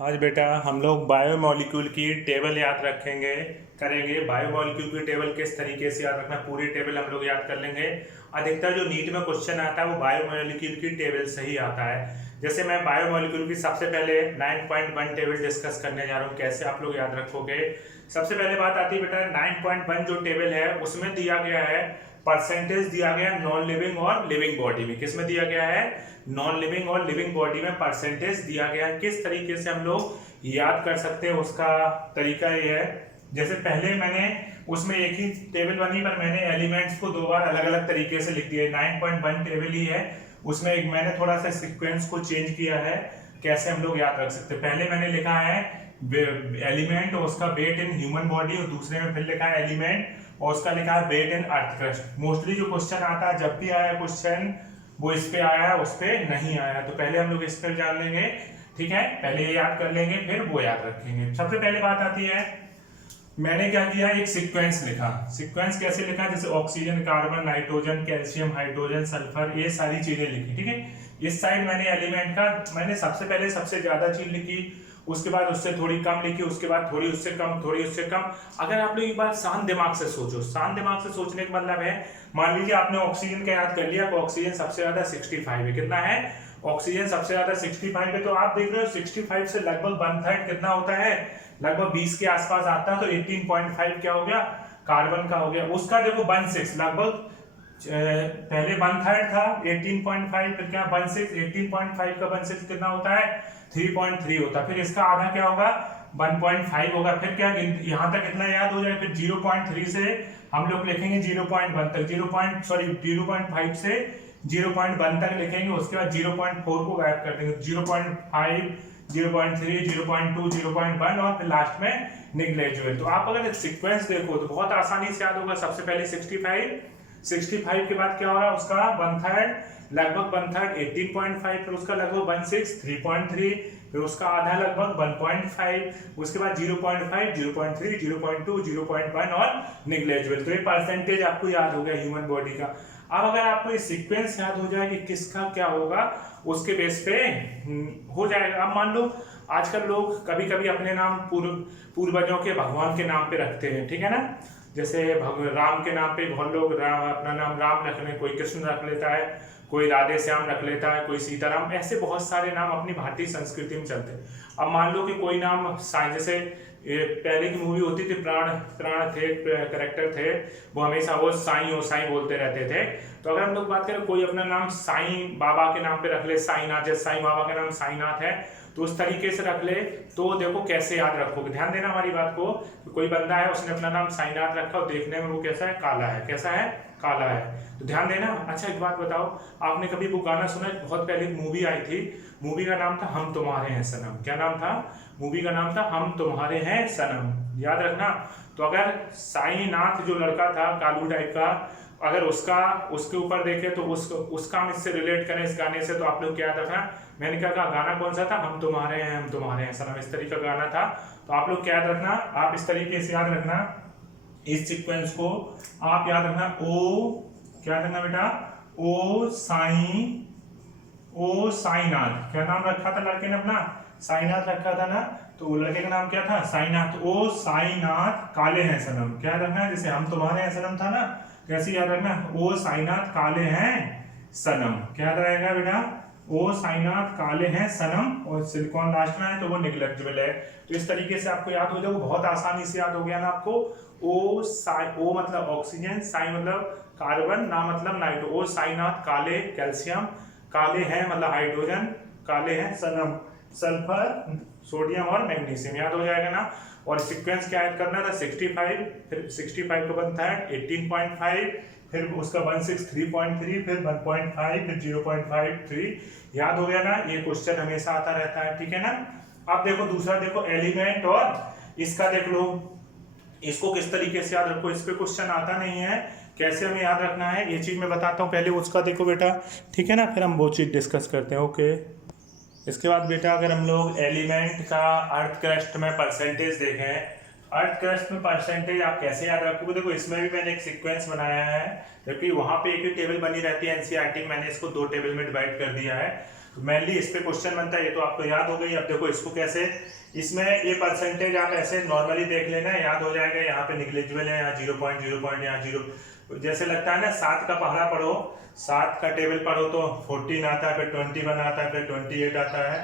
आज बेटा हम लोग बायोमोलिक्यूल की टेबल याद रखेंगे करेंगे। बायोमोलिक्यूल की टेबल किस तरीके से याद रखना, पूरी टेबल हम लोग याद कर लेंगे। अधिकतर जो नीट में क्वेश्चन आता है वो बायोमोलिक्यूल की टेबल से ही आता है। जैसे मैं बायोमोलिक्यूल की सबसे पहले 9.1 टेबल डिस्कस करने जा रहा हूँ, कैसे आप लोग याद रखोगे। सबसे पहले बात आती है बेटा 9.1 जो टेबल है उसमें दिया गया है परसेंटेज, दिया गया नॉन लिविंग और लिविंग बॉडी में। किस में दिया गया है? नॉन लिविंग और लिविंग बॉडी में परसेंटेज दिया गया है। किस तरीके से हम लोग याद कर सकते हैं उसका तरीका ये है। जैसे पहले मैंने उसमें एक ही टेबल बनी पर मैंने एलिमेंट्स को दो बार अलग अलग तरीके से लिख दिया। 9.1 टेबल ही है, उसमें एक मैंने थोड़ा सा सीक्वेंस को चेंज किया है। कैसे हम लोग याद रख सकते हैं, पहले मैंने लिखा है एलिमेंट और उसका वेट इन ह्यूमन बॉडी, और दूसरे में फिर लिखा है एलिमेंट और उसका लिखा है वेट इन अर्थ क्रस्ट। मोस्टली जो क्वेश्चन आता है, जब भी आया क्वेश्चन वो इस पे आया, उस पे नहीं आया। तो पहले हम लोग इस पे जान लेंगे, ठीक है। पहले ये याद कर लेंगे फिर वो याद रखेंगे। सबसे पहले बात आती है, मैंने क्या किया, एक सीक्वेंस लिखा। सीक्वेंस कैसे लिखा? जैसे oxygen, carbon, nitrogen, calcium, hydrogen, sulphur, ये सारी चीजें लिखी, ठीक है। इस साइड मैंने एलिमेंट का मैंने सबसे पहले सबसे ज्यादा चीज लिखी, उसके बाद उससे थोड़ी कम लिखी, उसके बाद थोड़ी उससे कम, थोड़ी उससे कम। अगर आप लोग एक बार शांत दिमाग से सोचो, शांत दिमाग से सोचने का मतलब है, मान लीजिए आपने ऑक्सीजन का याद कर लिया, तो ऑक्सीजन सबसे ज्यादा 65 है। कितना है? ऑक्सीजन सबसे ज्यादा 65 है। तो आप देख रहे हो 65 से लगभग 1/3 कितना होता है? लगभग 20 के आसपास आता है। तो 18.5 क्या हो गया? कार्बन का हो गया। उसका देखो 16 लगभग, पहले 1/3 था 18.5, फिर क्या 16, 18.5 का 16 कितना होता है? 3.3 होता है। फिर इसका आधा क्या होगा? 1.5 होगा। फिर क्या यहाँ तक कितना याद हो जाए? फिर 0.3 से हम लोग लिखेंगे 0.1 तक, 0.5 से 0.1 तक लिखेंगे। उसके बाद 0.4 को गायब कर देंगे, 0.5, 0.3, 0.2, 0.1 और फिर लास्ट में निग्लेजुअल। तो आप अगर सीक्वेंस देखो तो बहुत आसानी से याद होगा। सबसे पहले 65 के बाद क्या होगा? उसका 1/3, लगभग 1/3 18.5, फिर उसका लगभग 16 3.3, फिर उसका आधा लगभग 1.5, उसके बाद 0.5, 0.3, 0.2, 0.1 और निग्लेजुअल। तो ये परसेंटेज आपको याद हो गया ह्यूमन बॉडी का। अब अगर आपको ये सीक्वेंस याद हो जाए कि किसका क्या होगा, उसके बेस पे हो जाएगा। अब मान लो आजकल लोग कभी कभी अपने नाम पूर्वजों के भगवान के नाम पे रखते हैं, ठीक है ना। जैसे राम के नाम पे बहुत लोग अपना नाम राम रख लें, कोई कृष्ण रख लेता है, कोई राधे श्याम रख लेता है, कोई सीताराम, ऐसे बहुत सारे नाम अपनी भारतीय संस्कृति में चलते हैं। अब मान लो कि कोई नाम साईं, जैसे पहले की मूवी होती थी प्राण प्राण थे, करेक्टर थे, वो हमेशा वो साईं बोलते रहते थे। तो अगर हम लोग बात करें, कोई अपना नाम साईं बाबा के नाम पे रख ले, साईनाथ, जैसे साईं बाबा का नाम साईनाथ है, तो उस तरीके से रख ले। तो देखो कैसे याद रखोगे, ध्यान देना हमारी बात को। कोई बंदा है उसने अपना नाम साईनाथ रखा और देखने में वो कैसा है? काला है। कैसा है? काला है। तो ध्यान देना। अच्छा एक बात बताओ, आपने कभी वो गाना सुना है? बहुत पहले एक मूवी आई थी, मूवी का नाम था हम तुम्हारे हैं सनम। क्या नाम था? मूवी का नाम था हम तुम्हारे हैं सनम, याद रखना। तो अगर साईनाथ जो लड़का था कालू टाइप का, अगर उसके ऊपर देखे तो उसका हम इससे रिलेट करें इस गाने से, तो आप लोग क्या याद रखना। मैंने क्या कहा, गाना कौन सा था? हम तुम्हारे हैं सनम, इस तरीके का गाना था। तो आप लोग क्या याद रखना, आप इस तरीके से याद रखना, इस सीक्वेंस को आप याद रखना। ओ क्या रखना बेटा? ओ साईनाथ। क्या नाम रखा था लड़के ने अपना? साईनाथ रखा था ना। तो लड़के का नाम क्या था? साईनाथ। ओ साईनाथ काले हैं सनम। क्या रखना है? जैसे हम तुम्हारे हैं सनम था ना, कैसे याद रखना? ओ साईनाथ काले हैं सनम। क्या रहेगा बेटा? ओ साईनाथ काले हैं सनम, और सिलिकॉन लास्ट में है तो वो निग्लेक्टेबल है। तो इस तरीके से आपको याद हो जाए, वो बहुत आसानी से याद हो गया ना आपको। ओ मतलब ऑक्सीजन, साई मतलब कार्बन, ना मतलब नाइट्रो। ओ साईनाथ काले कैल्शियम, काले हैं मतलब हाइड्रोजन, काले हैं सनम सल्फर, सोडियम और मैग्नीशियम, याद हो जाएगा ना। और सीक्वेंस क्या याद करना था? 65, फिर 65 का बनता है 18.5, फिर उसका 16 3.3, फिर 1.5, फिर 0.53, याद हो गया ना। ये क्वेश्चन हमेशा आता रहता है, ठीक है ना। अब देखो दूसरा, देखो एलिमेंट, और इसका देख लो, इसको किस तरीके से याद रखो। इस पे क्वेश्चन आता नहीं है, कैसे हमें याद रखना है ये चीज मैं बताता हूँ। पहले उसका देखो बेटा, ठीक है ना, फिर हम वो चीज डिस्कस करते हैं। ओके, इसके बाद बेटा अगर हम लोग एलिमेंट का अर्थ क्रस्ट में परसेंटेज देखें, अर्थ क्रस्ट में परसेंटेज आप कैसे याद रखोगे। देखो इसमें भी मैंने एक सीक्वेंस बनाया है, जबकि वहां पे एक ही टेबल बनी रहती है एनसीईआरटी में, मैंने इसको 2 टेबल में डिवाइड कर दिया है। तो मेनली इस पे क्वेश्चन बनता है, ये तो आपको याद हो गई। अब देखो इसको कैसे, इसमें ये परसेंटेज आप ऐसे नॉर्मली देख लेना, याद हो जाएगा। यहाँ पे निग्लेजिबल है, यहाँ 0.0 यहाँ 0, जैसे लगता है ना 7 का पहाड़ा पढ़ो, 7 का टेबल पढ़ो तो 14 आता है, फिर 21 आता है, फिर 28 आता है,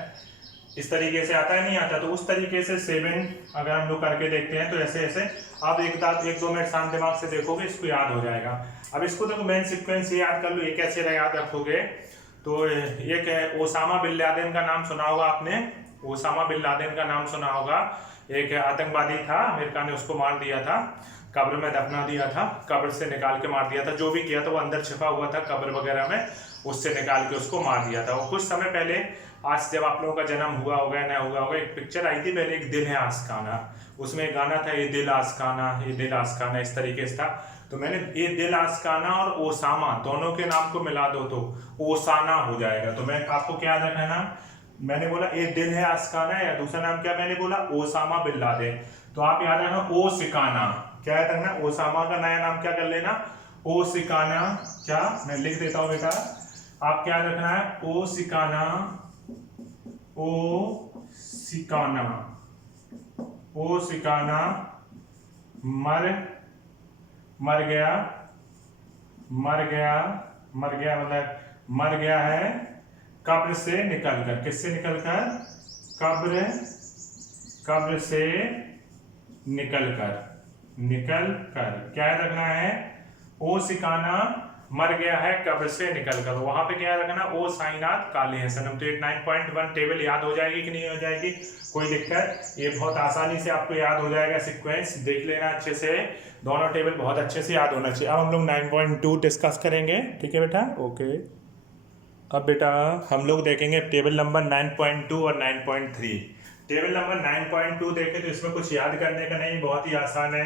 इस तरीके से आता है, नहीं आता। तो उस तरीके से 7 अगर हम लोग करके देखते हैं तो ऐसे ऐसे आप एक दो मिनट शांत दिमाग से देखोगे, इसको याद हो जाएगा। अब इसको देखो मेन सीक्वेंस याद कर लो, ये कैसे याद रखोगे। तो एक है ओसामा बिन लादेन का नाम सुना होगा आपने, ओसामा बिन लादेन का नाम सुना होगा। एक आतंकवादी था, अमेरिका ने उसको मार दिया था, कब्र में दफना दिया था, कब्र से निकाल के मार दिया था। जो भी किया था वो अंदर छिपा हुआ था कब्र वगैरह में, उससे निकाल के उसको मार दिया था। वो कुछ समय पहले, आज जब आप लोगों का जन्म हुआ होगा या नहीं हुआ होगा, एक पिक्चर आई थी पहले, एक दिल है आस्काना, उसमें एक गाना था, ये दिल आस्काना, ये दिल आस्काना, इस तरीके से था। तो मैंने ये दिल आस्काना और ओसामा दोनों के नाम को मिला दो तो ओसाना हो जाएगा। तो मैं आपको क्या याद रखना, मैंने बोला ये दिल है आस्काना, या दूसरा नाम क्या मैंने बोला, ओसामा बिन लादेन। तो आप याद रखना ओ सिकाना, क्या याद रखना, ओसामा का नया नाम क्या कर लेना, ओ सिकाना। क्या मैं लिख देता हूं बेटा, आप क्या रखना है, ओ सिकाना, ओ सिकाना, ओ सिकाना, मर गया, मर गया, मर गया मतलब मर गया है, कब्र से निकलकर, किससे निकलकर, कब्र, कब्र से निकलकर, निकलकर, क्या रखना है, ओ सिकाना, मर गया है कब्र से निकलकर। वहां पे क्या रखना, ओ साइनात काले हैं सनम। तो 9.1 टेबल याद हो जाएगी कि नहीं हो जाएगी, कोई दिक्कत, ये बहुत आसानी से आपको याद हो जाएगा। सीक्वेंस देख लेना अच्छे से, दोनों टेबल बहुत अच्छे से याद होना चाहिए। अब हम लोग 9.2 डिस्कस करेंगे, ठीक है बेटा, ओके। अब बेटा हम लोग देखेंगे टेबल नंबर 9.2 और 9.3। टेबल नंबर 9.2 देखें तो इसमें कुछ याद करने का नहीं, बहुत ही आसान है।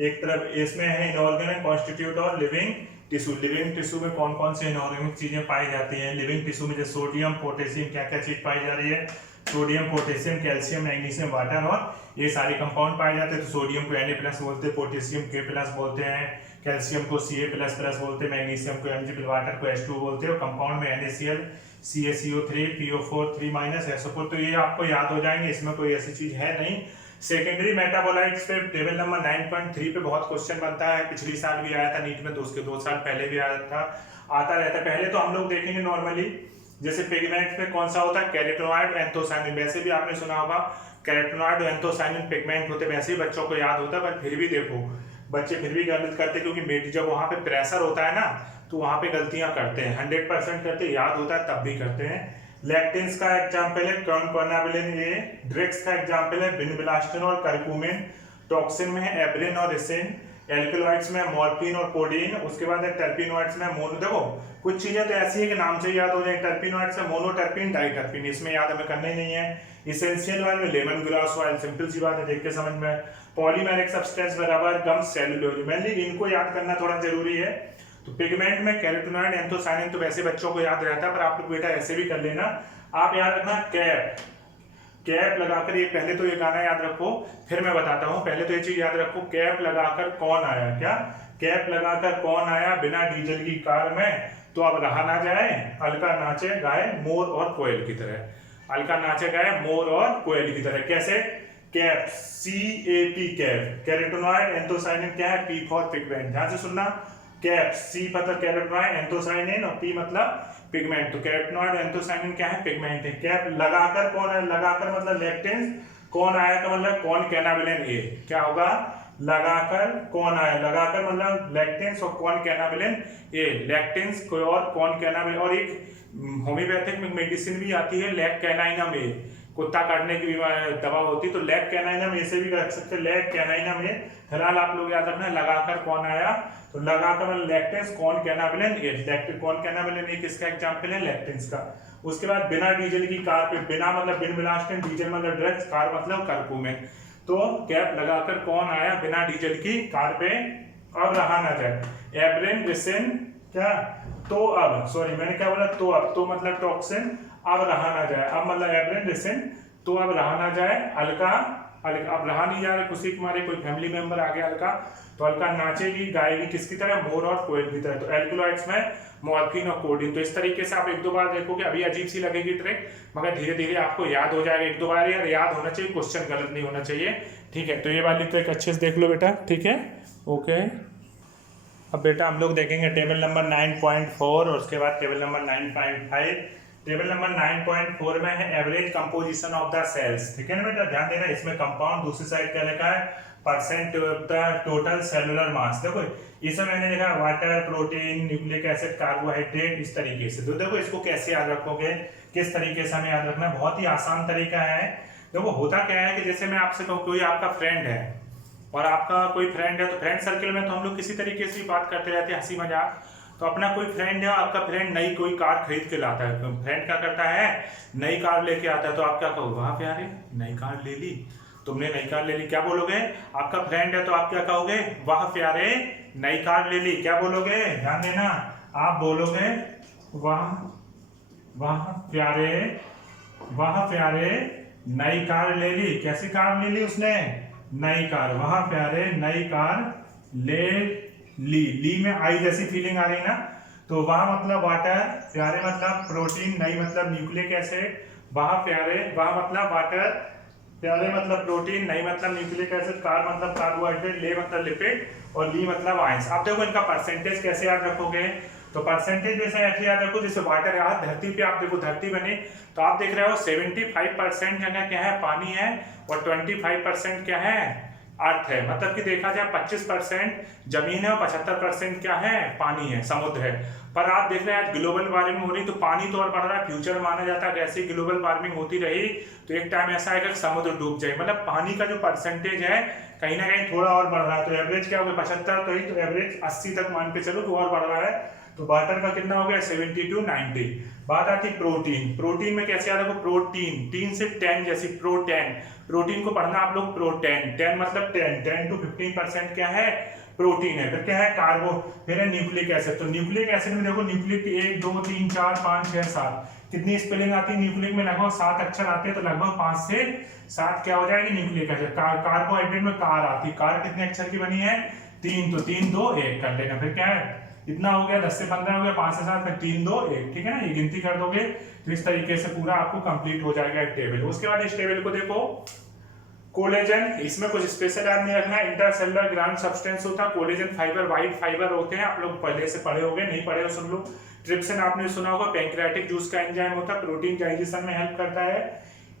एक तरफ इसमें है इनऑर्गेनिक कॉन्स्टिट्यूट और लिविंग टिश्यू। लिविंग टिश्यू में कौन कौन से इनऑर्गेनिक चीजें पाई जाती हैं, लिविंग टिश्यू में जैसे सोडियम, पोटेशियम, क्या क्या चीज पाई जा रही है, sodium, potassium, calcium, magnesium, water, और ये सारे कंपाउंड पाए जाते हैं। तो सोडियम को Na+ बोलते हैं, पोटेशियम K+ बोलते हैं, कैल्शियम को Ca++ बोलते हैं, मैग्नीशियम को Mg+, वाटर को H2 बोलते हैं, और कंपाउंड में NaCl, CaCO3, PO4 3- SO4। तो ये आपको याद हो जाएंगे, इसमें कोई ऐसी चीज है नहीं। सेकेंडरी मेटाबोलाइट्स पे टेबल नंबर 9.3 पे बहुत क्वेश्चन बनता है, पिछली साल भी आया था नीट में, तो उसके 2 साल पहले भी आया था, आता रहता है। पहले तो हम लोग देखेंगे नॉर्मली, जैसे पिगमेंट में कौन सा होता है, कैरोटीनॉइड, एंथोसायनिन। वैसे भी आपने सुना होगा कैरोटीनॉइड, एंथोसायनिन पिगमेंट होते, वैसे ही बच्चों को याद होता है, पर फिर भी देखो बच्चे फिर भी गलत करते, क्योंकि जब वहां पे प्रेशर होता है ना, तो वहां पे गलतियां करते हैं। 100% करते, याद होता है तब भी करते हैं। लैक्टिन्स का एग्जाम्पल है क्रोनकोनाबिलिन, ये ड्रग्स का एग्जाम्पल है बिनबिलास्टिन और करक्यूमिन, टॉक्सिन में है एब्रिन और रिसिन, एल्कलॉइड्स में मॉर्फिन और कोडीन, उसके बाद है टर्पिनॉइड्स में मोनो। देखो कुछ चीजें तो ऐसी है कि नाम से याद हो जाए, टर्पिनॉइड्स में मोनोटर्पिन, डाइटर्पिन, इसमें याद हमें करना ही नहीं है। इसेंशियल ऑयल में लेमन ग्रास ऑयल, सिंपल सी बात है, देख के समझ में। पॉलीमेरिक सब्सटेंस बराबर गम सेलुलोज, मेनली इनको याद करना थोड़ा जरूरी है। तो पिगमेंट में कैरोटीनॉइड, एंथोसायनिन तो वैसे बच्चों को याद रहता है, पर आप लोग बेटा ऐसे भी कर लेना। आप याद रखना कैप, कैप लगाकर, ये पहले तो ये गाना याद रखो, फिर मैं बताता हूँ। पहले तो ये चीज याद रखो, कैप लगाकर कौन आया, क्या कैप लगाकर कौन आया बिना डीजल की कार में, तो अब रहा ना जाए, अलका नाचे गाए मोर और कोयल की तरह, अलका नाचे गाए मोर और कोयल की तरह। कैसे, cap, CAP cap, carotenoid, anthocyanin क्या है, P फॉर पिगमेंट, ध्यान से सुनना। कैप, C मतलब कैरोटीनॉइड, एंथोसायनिन, और P मतलब पिगमेंट। तो कैरोटीनॉइड, एंथोसायनिन क्या है, पिगमेंट है। कैप लगाकर कौन है, लगाकर मतलब लैक्टेंस, कौन आया का मतलब कौन कैनाबिलिन ए, क्या होगा, लगाकर कौन आया, लगाकर मतलब लैक्टेंस, और कौन कैनाबिलिन ए, लैक्टेंस कोई और कौन कैनाबिलिन। और एक होम्योपैथिक मेडिसिन भी आती है लैक कैनाइनम ए, कुत्ता काटने की दवा होती है, तो लैक कैनाइनम ए से भी रख सकते हैं, लैक कैनाइनम ए। फिलहाल आप लोग याद रखना, लगाकर कौन आया, तो लगाकर मतलब लैक्टेंस, कौन कैनाबिलिन ए, लैक्टेंस कौन कैनाबिलिन ए किसका एग्जांपल है, लैक्टेंस का। उसके बाद बिना डीजल की कार पे, बिना मतलब बिनबिलास्टिन, डीजल मतलब ड्रग्स, कार मतलब करक्यूमिन। तो कैप लगाकर कौन आया बिना डीजल की कार पे, अब रहा ना जाए, एब्रिन, रिसिन, क्या, तो अब, सॉरी मैंने क्या बोला, तो अब, तो मतलब टॉक्सिन, अब रहा ना जाए, अब मतलब एब्रिन, रिसिन, तो अब रहा ना जाए, अलका अब रहा नहीं जा रहा खुशी के मारे, कोई फैमिली मेंबर आ गया अलका, तो अलका नाचेगी गाएगी किसकी तरह, मोर और कोयल की तरह। तो एल्कलॉइड्स में मॉर्फिन और कोडीन। तो इस तरीके से आप एक दो बार देखोगे, अभी अजीब सी लगेगी ट्रिक, मगर धीरे धीरे आपको याद हो जाएगा। एक दो बार याद होना चाहिए, क्वेश्चन गलत नहीं होना चाहिए, ठीक है। तो ये वाली ट्रिक अच्छे से देख लो बेटा, ठीक है, ओके। अब बेटा हम लोग देखेंगे टेबल नंबर 9.4 और उसके बाद टेबल नंबर 9.5। टेबल नंबर 9.4 में है average composition of the cells, ठीक है ना बेटा, ध्यान देना। इसमें कंपाउंड, दूसरी साइड क्या लिखा है, percent of the total cellular mass. देखो इसमें मैंने लिखा water, protein, nucleic acid, carbohydrate, इस तरीके से। तो देखो इसको कैसे याद रखोगे, किस तरीके से हमें याद रखना है, बहुत ही आसान तरीका है। देखो होता क्या है कि जैसे मैं आपसे कहूँ कोई आपका फ्रेंड है और आपका कोई फ्रेंड है, तो फ्रेंड सर्कल में तो हम लोग किसी तरीके से बात करते रहते हैं, हंसी मजाक। तो अपना कोई फ्रेंड है, आपका फ्रेंड नई कोई कार खरीद के लाता है, तो फ्रेंड क्या करता है, नई कार लेके आता है, तो आप क्या कहोगे, वाह प्यारे नई कार ले ली, तुमने नई कार ले ली, क्या बोलोगे। आपका फ्रेंड है तो आप क्या कहोगे, वाह प्यारे नई कार ले ली, क्या बोलोगे, ध्यान देना, आप बोलोगे वाह वाह प्यारे, वाह प्यारे नई कार ले ली। कैसी कार ले ली उसने, नई कार, वाह प्यारे नई कार ले ली में आई जैसी फीलिंग आ रही ना। तो वाह मतलब वाटर, प्यारे मतलब प्रोटीन, नई मतलब न्यूक्लिक एसिड, वाह प्यारे, वाह मतलब वाटर, प्यारे मतलब प्रोटीन, नई मतलब न्यूक्लिक एसिड, कार मतलब कार्बोहाइड्रेट, ले मतलब लिपिड और ली मतलब आयंस। आप देखो इनका परसेंटेज कैसे याद रखोगे, तो परसेंटेज जैसे ऐसे याद रखो जैसे वाटर है, धरती पे आप देखो धरती बनी, तो आप देख रहे हो 75% जगह क्या है, पानी है, और 25% क्या है, अर्थ है। मतलब कि देखा जाए 25% जमीन है और 75% क्या है, पानी है, समुद्र है। पर आप देख रहे हैं आज ग्लोबल वार्मिंग हो रही, तो पानी तो और बढ़ रहा है, फ्यूचर माना जाता है ऐसी ग्लोबल वार्मिंग होती रही तो एक टाइम ऐसा आएगा कि समुद्र डूब जाए। मतलब पानी का जो परसेंटेज है कहीं ना कहीं थोड़ा और बढ़ रहा है। तो एवरेज क्या हो गया 75, तो एवरेज 80 तक मान के चलो, तो और बढ़ रहा है। तो वाटर का कितना हो गया 70 to 90। बात आती प्रोटीन। प्रोटीन में कैसे याद रखो, प्रोटीन, 3 से 10 जैसी, प्रोटेन, प्रोटीन को पढ़ना आप लोग प्रोटेन, 10 मतलब 10 to 15% क्या है, प्रोटीन है। फिर क्या है, कार्बो, फिर है न्यूक्लिक एसिड। तो न्यूक्लिक एसिड में देखो न्यूक्लिक 1 2 3 4 5 6 7 कितनी स्पेलिंग आती है न्यूक्लिक में, लगभग 7 अक्षर आते हैं, तो लगभग 5 से 7 क्या हो जाएगी न्यूक्लिक एसिड। कार्बोहाइड्रेट में कार आती है, कार कितने अक्षर की बनी है, 3, तो 3 2 1 कर लेना। फिर क्या है, इतना हो गया, 10 से 15 हो गया, 5 से 7 में 3 2 1, ठीक है ना, ये गिनती कर दोगे तो इस तरीके से पूरा आपको कंप्लीट हो जाएगा एक टेबल। उसके बाद इस टेबल को देखो, कोलेजन, इसमें कुछ स्पेशल याद नहीं रखना, इंटरसेलुलर ग्राउंड सब्सटेंस होता है। कोलेजन फाइबर व्हाइट फाइबर होते हैं, आप लोग पहले से पढ़े होंगे, नहीं पढ़े हो सुन लो। ट्रिप्सिन आपने सुना होगा, पैंक्रियाटिक जूस का एंजाइम होता है, प्रोटीन डाइजेशन में हेल्प करता है।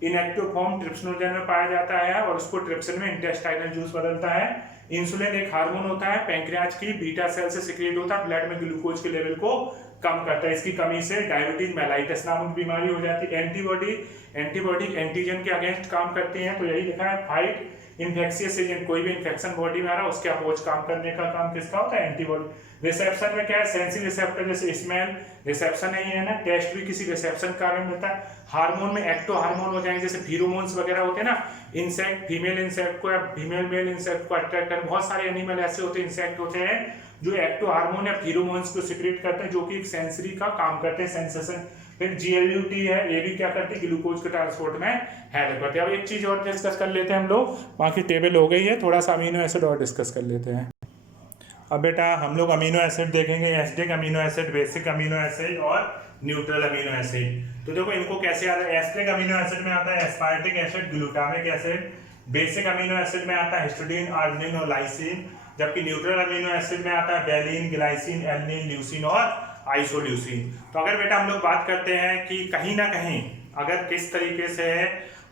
इनएक्टिव फॉर्म ट्रिप्सिनोजन में पाया जाता है और उसको ट्रिप्सिन में इंटेस्टाइनल जूस बदलता है। इंसुलिन एक हार्मोन होता है, पैंक्रियाज की बीटा सेल से सिक्रेट होता है, ब्लड में ग्लूकोज के लेवल को कम करता है। इसकी कमी से डायबिटीज मेलाइटिस नामक बीमारी हो जाती है। एंटीबॉडी एंटीजन के अगेंस्ट काम करती हैं, तो यही लिखा है फाइट इन्फेक्शियस एजेंट, कोई भी इन्फेक्शन बॉडी में आ रहा है उसके अपोज काम करने का काम किसका होता है, एंटीबॉडी। रिसेप्शन में क्या है, सेंसिंग रिसेप्टर, जैसे स्मेल रिसेप्शन नहीं है ना, टेस्ट भी किसी रिसेप्शन कारण मिलता है। हार्मोन में एक्टो हार्मोन हो जाएंगे, जैसे फीरोमोन्स वगैरह होते हैं ना, इंसेक्ट फीमेल इंसेक्ट को या फीमेल मेल इंसेक्ट को अट्रैक्ट कर, बहुत सारे एनिमल ऐसे होते हैं, इंसेक्ट होते हैं जो एक्टो हार्मोन या फीरोमोन्स को सिक्रेट करते हैं, जो कि एक सेंसरी का काम करते हैं, सेंसेशन। फिर GLUT है, ये भी क्या करती है, ग्लूकोज के ट्रांसपोर्ट में हेल्प करती है। अब एक चीज और डिस्कस कर लेते हैं हम लोग, बाकी टेबल हो गई है, थोड़ा सा अमीनो एसिड और डिस्कस कर लेते हैं। अब बेटा हम लोग अमीनो एसिड देखेंगे, acidic amino acid, basic amino acid और न्यूट्रल अमीनो एसिड। तो देखो इनको कैसे आता है, एसिडिक अमीनो एसिड में आता है aspartic acid, glutamic acid. Basic amino acid में आता है हिस्टिडीन, अर्जिनिन और लाइसिन। जबकि न्यूट्रल अमीनो एसिड में आता है वैलिन, ग्लाइसिन, एलनिन, ल्यूसिन और आइसोल्यूसिन। तो अगर बेटा हम लोग बात करते हैं कि कहीं ना कहीं अगर किस तरीके से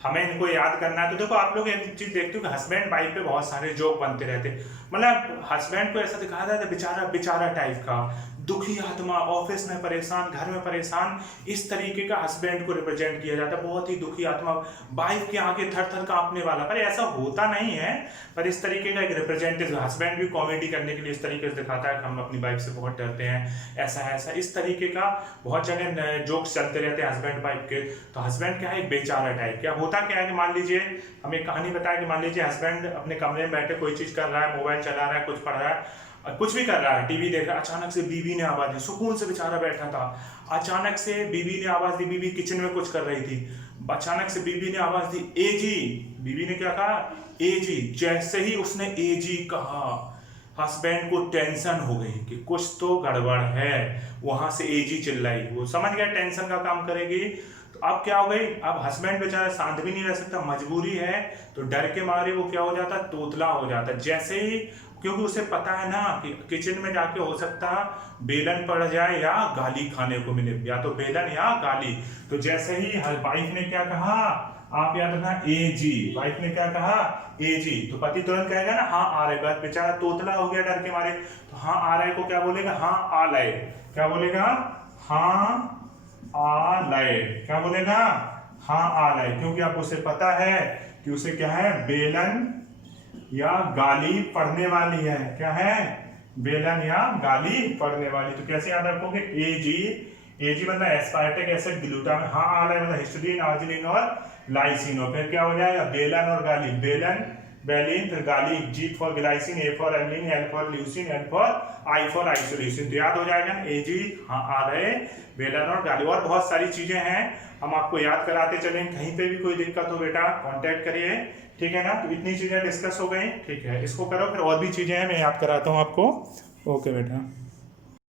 हमें इनको याद करना है, तो देखो आप लोग एक चीज देखते हो कि हस्बैंड वाइफ पे बहुत सारे जोक बनते रहते, मतलब हस्बैंड को ऐसा दिखाया जाता है बेचारा बेचारा टाइप का, दुखी आत्मा, ऑफिस में परेशान, घर में परेशान, इस तरीके का हस्बैंड को रिप्रेजेंट किया जाता है, बहुत ही दुखी आत्मा, वाइफ के आगे थर थर कांपने वाला। पर ऐसा होता नहीं है, पर इस तरीके का एक रिप्रेजेंटेटिव हस्बैंड भी कॉमेडी करने के लिए इस तरीके से दिखाता है कि हम अपनी वाइफ से बहुत डरते हैं, ऐसा है ऐसा, इस तरीके का बहुत जगह जोक्स चलते रहते हैं हस्बैंड वाइफ के। तो हस्बैंड क्या है, एक बेचारा टाइप। क्या होता क्या है कि मान लीजिए हमें कहानी बताया कि मान लीजिए हस्बैंड अपने कमरे में बैठे कोई चीज कर रहा है, मोबाइल चला रहा है, कुछ पढ़ रहा है, कुछ भी कर रहा है, टीवी देख रहा है, अचानक से बीवी ने आवाज दी, सुकून से बेचारा बैठा था, अचानक से बीवी ने आवाज दी, बीवी किचन में कुछ कर रही थी, अचानक से बीबी ने आवाज दी, एजी। बीबी ने क्या कहा, एजी। जैसे ही उसने एजी कहा, हस्बैंड को टेंशन हो गई कि कुछ तो गड़बड़ है। वहां से एजी चिल्लाई, वो समझ गया टेंशन का काम करेगी। तो अब क्या हो गई, अब हस्बैंड बेचारा शांत भी नहीं रह सकता, मजबूरी है, तो डर के मारे वो क्या हो जाता, तोतला हो जाता। जैसे ही, क्योंकि उसे पता है ना कि किचन में जाके हो सकता बेलन पड़ जाए या गाली खाने को मिले, या तो बेलन या गाली। तो जैसे ही वाइफ ने क्या कहा, आप याद रखना, एजी। वाइफ ने क्या कहा, एजी। तो पति तुरंत कहेगा ना हाँ आ रहे, बस बेचारा तोतला हो गया डर के मारे, तो हाँ आ रहे को क्या बोलेगा, हाँ आ लए। क्या बोलेगा, हाँ आ लए। क्या बोलेगा, हाँ आ लए, क्योंकि अब उसे पता है कि उसे क्या है, बेलन या गाली पड़ने वाली है। क्या है, बेलन या गाली पड़ने वाली। तो कैसे याद रखोगे, एजी। एजी मतलब एस्पार्टिक एसिड ग्लूटामेट, हाँ आ रहा है मतलब हिस्टीडीन, आर्जिनिन और लाइसिन। और फिर क्या हो जाएगा, बेलन और गाली, बेलन बेलिन, फिर गाली, G for glycine, A for alanine, L for leucine, L for I for isoleucine. तो याद हो जाएगा ना, एजी, हाँ आ रहे, बेलन और गाली। और बहुत सारी चीजें हैं, हम आपको याद कराते चलें। कहीं पे भी कोई दिक्कत हो बेटा कांटेक्ट करिए, ठीक है ना। तो इतनी चीजें डिस्कस हो गई, ठीक है, इसको करो, फिर और भी चीजें हैं मैं याद कराता हूँ आपको। ओके बेटा।